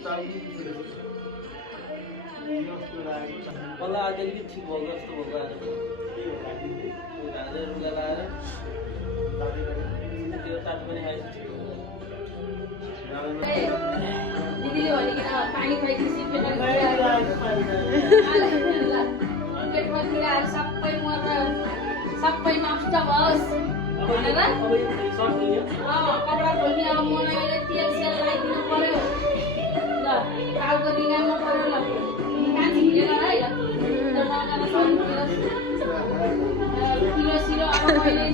मलाई आज अलिकति ठिक भएको जस्तो भएको आज रुगा लगाएर त्यो तातो पनि खाएपछि ठिक दिदीले भनेको पानी खाइदिएपछि पेटमा किराहरू सबै मरेर सबै नष्ट भओस् भनेर कपडा खोल्ने अब मनाएर तेल सेल लगाइदिनु पर्यो ल टाउको निकाल्नु पर्यो ल कान्छी हिँडेर है पिरो सिरो अब मैले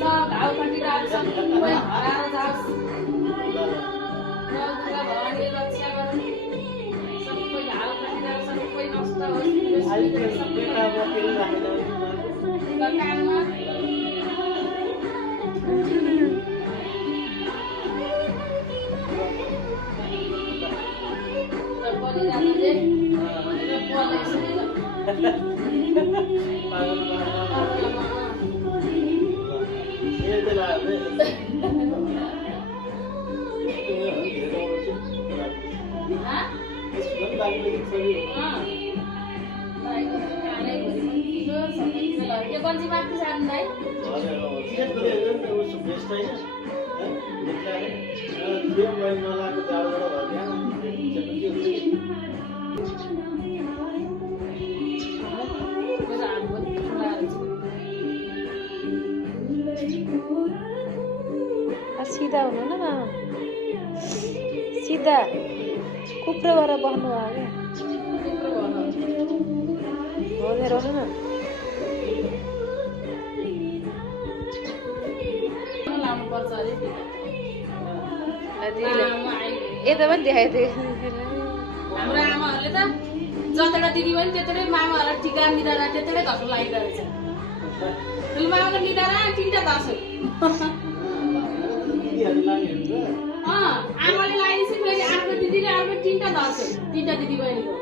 सब घाउ कटिरहेको छ सबै हराएर जाओस् भगवानले रक्षा गरौँ सबै घाउ कटिरहेको छ सबै नष्ट होस् काममा त्यो बन्जी माथि जान्दै सिधा हुनु न मामा सिधा कुप्रो भएर बस्नु भयो क्या हो न यता पनि देखाएको थियो हाम्रो आमाहरूले त जतिवटा दिदी पनि त्यतिकै मामाहरूलाई टिका निधारा त्यतिकै धसो लागिरहेको रहेछ ठुलोमामाको निधारा 3टा दसैँ आमाले लगाएपछि फेरि आफ्नो दिदीले आफ्नो 3टा दसैँ 3टा दिदी बहिनीको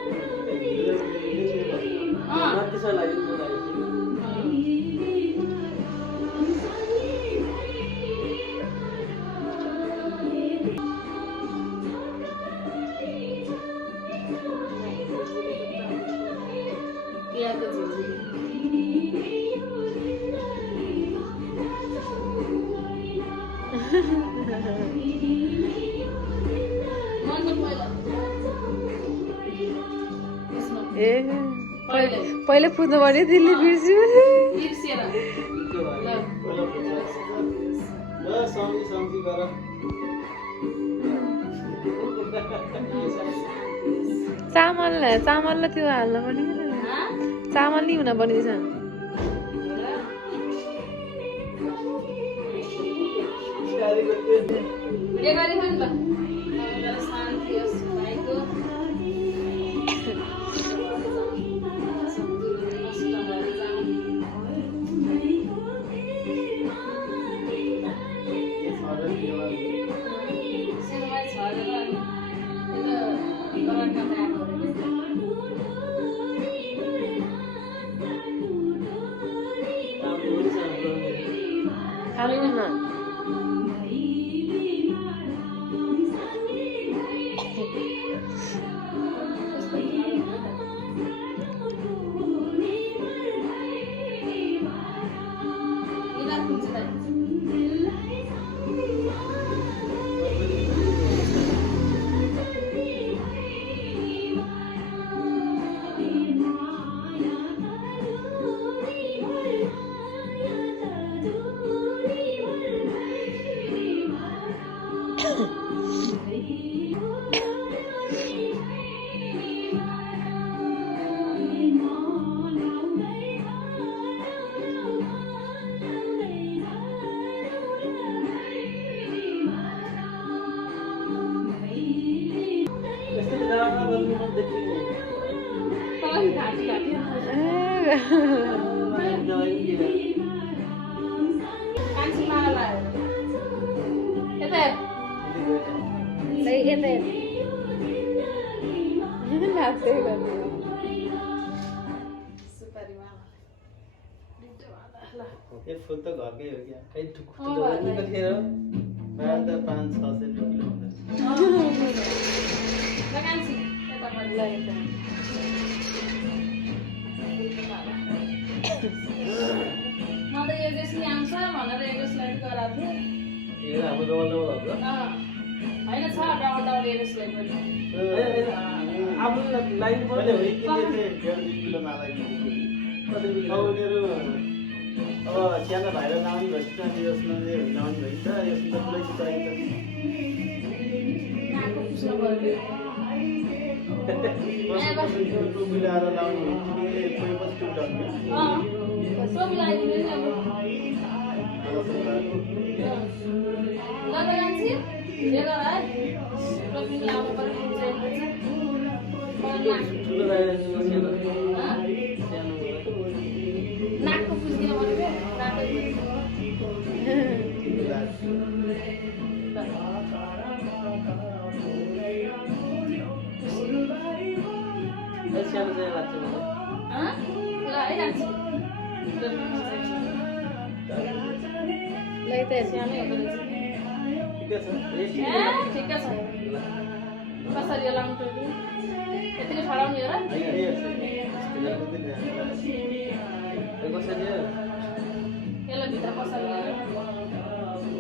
ए पहिले पुग्नु पर्यो दिल्ली बिर्स्यो चामल ल त्यो हाल्नु पनि चामल नि हुन पर्ने ये फुल तो घरकै हो क्या कहीं ठुक ठुक नहीं कथेर बाहर तो 5-6 किलो कान्छी यता ल यता म त योगेशले आउँछ भनेर योगेशलाई गराएको थिएँ ए हाम्रो डबल डबल हो होइन छ डबल डबल योगेशलाई पनि आफ्नो लाइन मैले पर्यो किन्ने थिएँ 1.5 किलो माला किनेको थिएँ। अब उनीहरू अब सानो भाइलाई लाउने भएपछि त यसमा लाउने भयो नि त यसमा त पुरै चाहिन्छ। नाकको पुस्नु पर्यो टोपी ल्याएर लाउने हो कि कोही पछि टुटाउने टोपी लगाइदिनु नि अब ल त कान्छी जे गर है टोपी लाउनु पर्यो ठुलो लाइन सानो नाकको पुस्किनु पर्यो नाकको सानो चाहिँ लाग्छ मलाई ल है कान्छी ल यता सानै हो ठिकै छ। ठिकै छ कसरी यो लाउनु टोपी यतिकै छडाउने हो र कसरी यसलाई भित्र पसाल्नु हो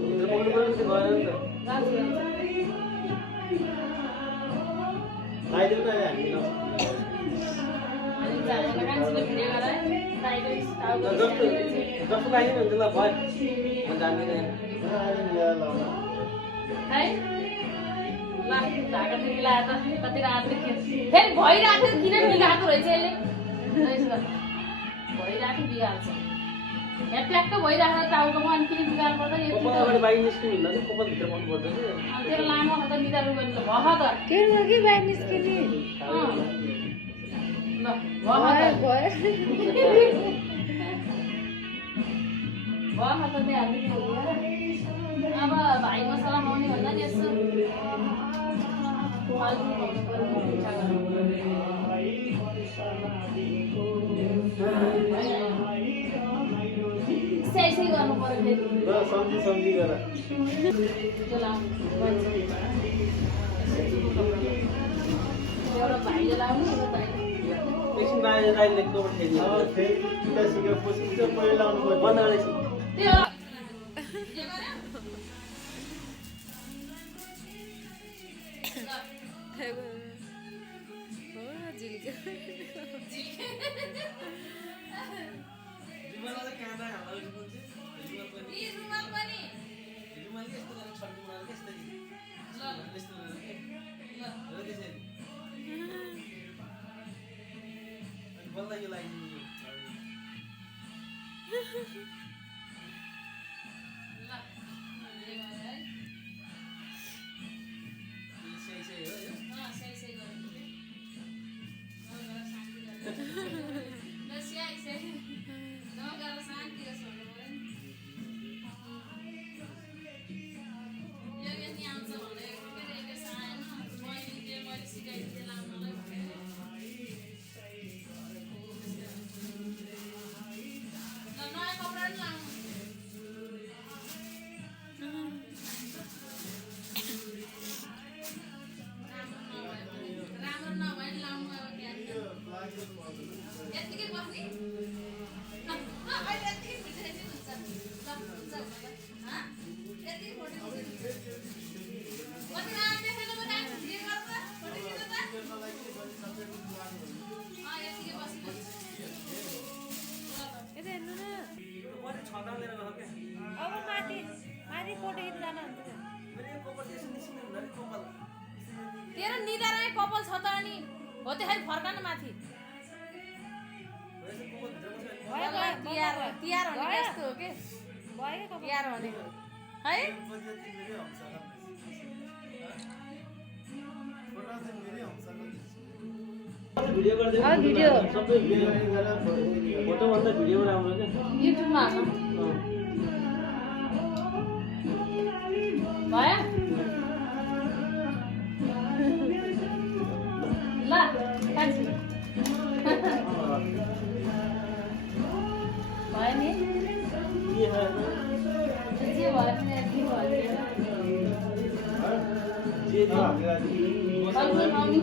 भित्र पक्नु पर्यो नि भयो नि त लगाइदेऊ न हामी कान्छीले भिडियो गर है जस्तो जस्तो लाग्यो नि त्यसलाई भयो म जान्दिनँ है ला ढाका मिलाएर त कति रात फेरि भइरहेको थियो किन मिलाएको रहेछ यसले भइरहेको बिगार्छ यहाँ ट्याक्क भइरहेको टाउकोमा अनि किन बिगार पर्दा यो कपाल अगाडि बाहिर निस्किनु हुँदा चाहिँ कपाल भित्र पर्नुपर्छ कि अनि तेरो लामो त निधार गयो भह त के हो कि बाहिर निस्किने ल भह त भयो भह त त्यहाँ अब भाइ मसला खाउने भन्दा नि यसो फाल्टु भन्नु पर्यो मिठा गर्नु यसै गर्नु पर्यो फेरि ल सम्झी गर त्यो लाउनु एउटा भाइले लाउनु एउटा भाइले एकछिन बाहिर राइट लेख्नु फेरि फेरि सिधा सिधा पछि चाहिँ पहिला लाउनु पर्यो। बन्द गरेछ त्यो रुमाल पनि अब माथि माथि फोटो खिच्न जानु हुन्छ तेरो निधारै कपाल छ त अनि हो त्यसरी फर्कन माथि तिहार तिहार भनेको यस्तो हो के भयो कपाल तिहार भनेको है भिडियो गरिदिनु अब भिडियो सबै फोटो भन्दा भिडियो राम्रो क्या युट्युबमा हाल्नु भयो ल कान्छी भयो नि के जे भयो नि के भयो फलफुल खाउने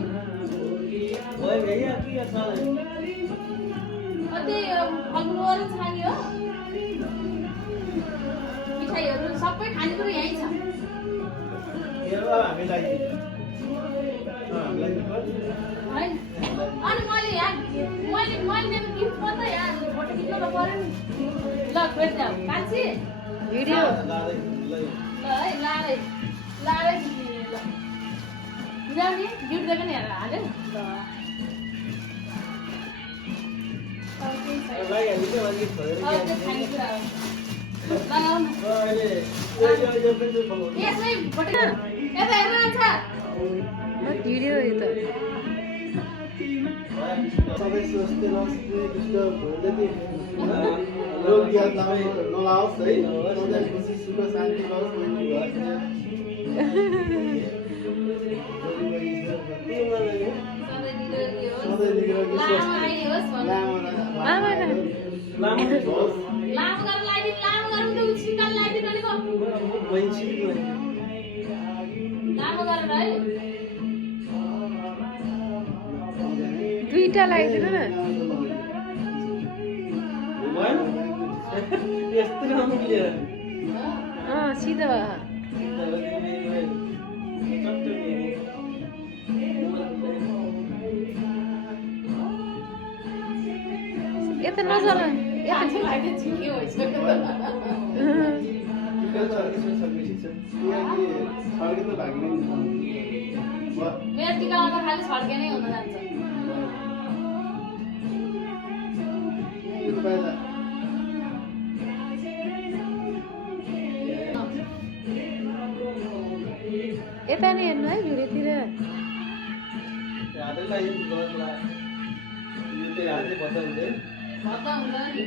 भयो भैया कि छ त्यही फलफुल अरू खाने हो मिठाईहरू सबै खानेकुरो यहीँ छ है अनि मैले यहाँ मैले गिफ्ट मात्रै यहाँ फोटो खिच्न त पऱ्यो नि ल फेरि जाऊ कान्छी भिडियो ल है लाडै खिच्ने ल जाने गिफ्ट दिएको नि हेरेर हाल्यो खानेकुरा लगाऊ न यसमै फोटो यता हेर्न आउँछ भिडियो यो त सबै स्वस्थ रहोस् दुष्ट भोलिदेखि रोग याद नलाओस् है सधैँ खुसी सुख शान्ति रहोस् सधैँ निरोगी लामो आइले होस् भन्नु आमा न लामो गरेर लगाइदिनु लामो गरेर त्यो सिकाल लगाइदिनु नि लामो गरेर है दुईटा लगाइदिनु न यस्तो राम्रो मिल्यो सिधा यता नजर कान्छी लाग्यो झिक्यो भइसक्यो मेरो टिका लाउँदा खालि छड्के नै हुन जान्छ यता नि हेर्नु है भिडियोतिर भद्दा हुँदैन नि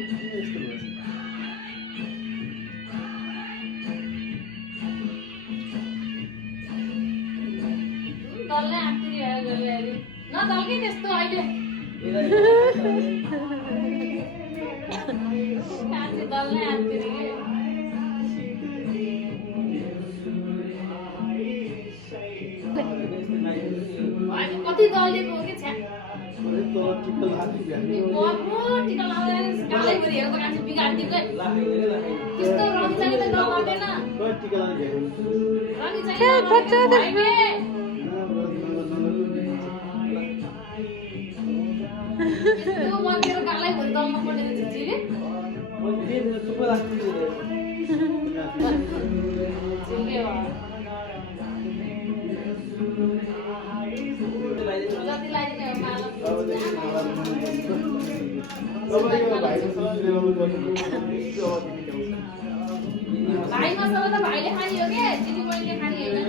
दल्लै आँटिरी भयो न दल्कै त्यस्तो अहिले कान्छी दल्नै आँटिरी कति दलेको हो कि छ्या टिका लाउँदैन कालै गरी हेर्दा कान्छी बिगारिदिएको त्यस्तो रङ चाहिँ त नगर्दैन रङ चाहिँ त्यो मन्दिर कालै भरि दल्न पर्ने झिझीले जति लगाइदिने हो माला भाइ मसला त भाइले खाने हो क्या दिदी बहिनीले खाने होइन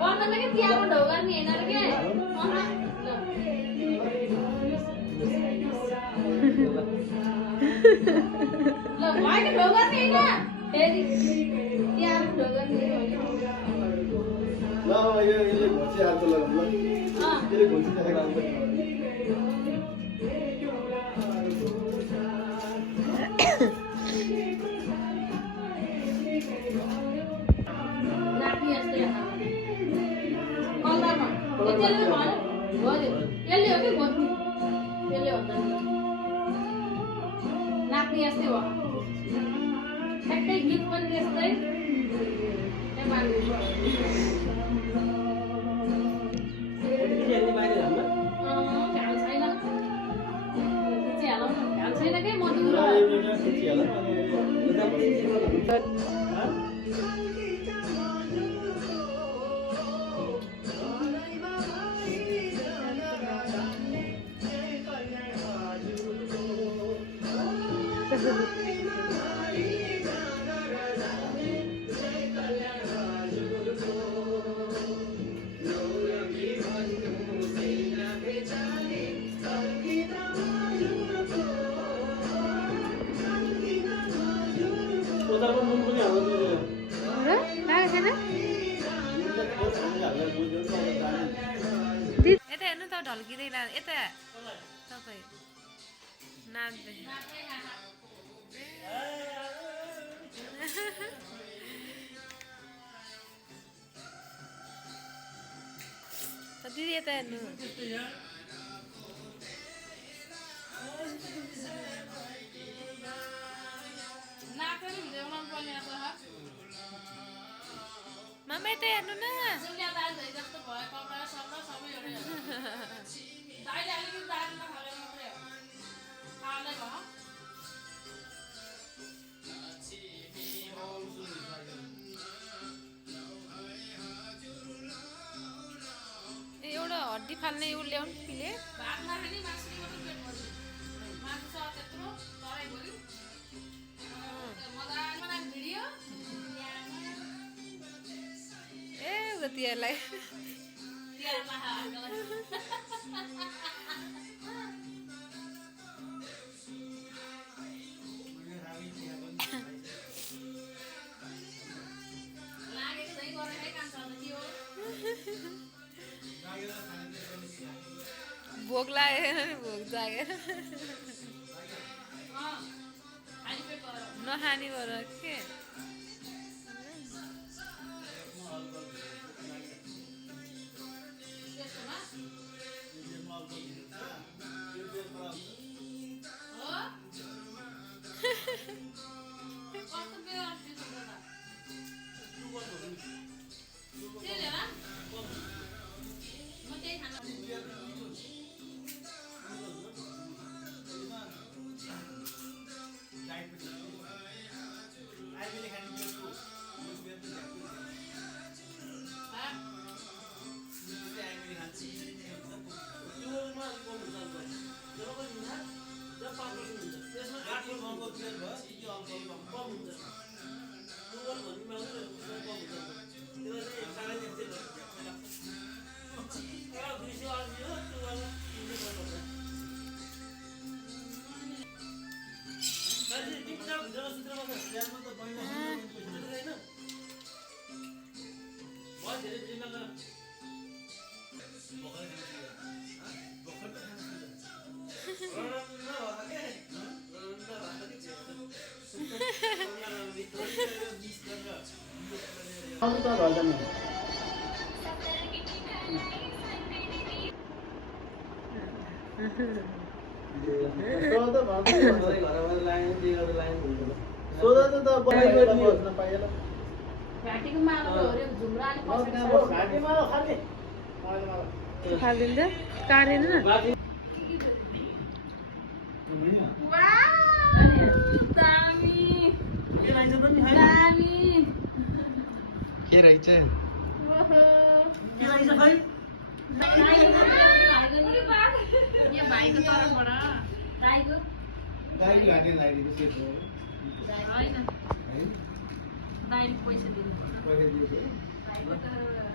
बन्दैन कि तिहारमा ढौ गर्ने होइन र क्या ल भाइले ढौ गर्ने होइन फेरि तिहारमा ढौ गर्ने ल यो यसले घोची हाल्छ ल यसले घोची खाएर आउँछ नाप्ने जस्तै कलरमा त्यसले भयो यसले हो कि घोच्ने त्यसले भन्दा नाप्ने जस्तै भयो ठ्याक्कै गीत पनि त्यस्तै छैन के मधुरो यता हेर्नु त ढल्किँदैन यता तपाईँ नाच्दै नाच्दै खाना दिदी यता हेर्नु नाच्दै भिडियो बनाउनु पर्ने रहेछ मामा यता हेर्नु न सुनिया दाजु जस्तो भयो कपडा सबै सबै एउटै दाइले अलिकति दाजु नखाले मात्रै हो खाँदै भयो एउटा हड्डी फाल्ने उ ल्याउनु पिले भात नखाने मासुले मात्रै पेट भर्यो मासु छ त्यत्रो तराई भर्यो मजाले भिडियो ए उतिहरूलाई तिहारमा लागेको झै गरेरै काम छ त के हो भोक लागेन नि भोक जागेर खाली पेट भयो नखाने भएर के त्यसोमा हो कस्तो बेला त्यसो गर्दा त्यही हो म त्यही खाना घाँटीको मालो त हो रे झुम्रा अलि पछाडि फालिदिन्छ काटेन के रहेछ भाइको तर्फबाट गाईको गाईको घाँटी लगाइदिएको सेट हो होइन दाइले पैसा दिनु पैसा दिएको भाइको त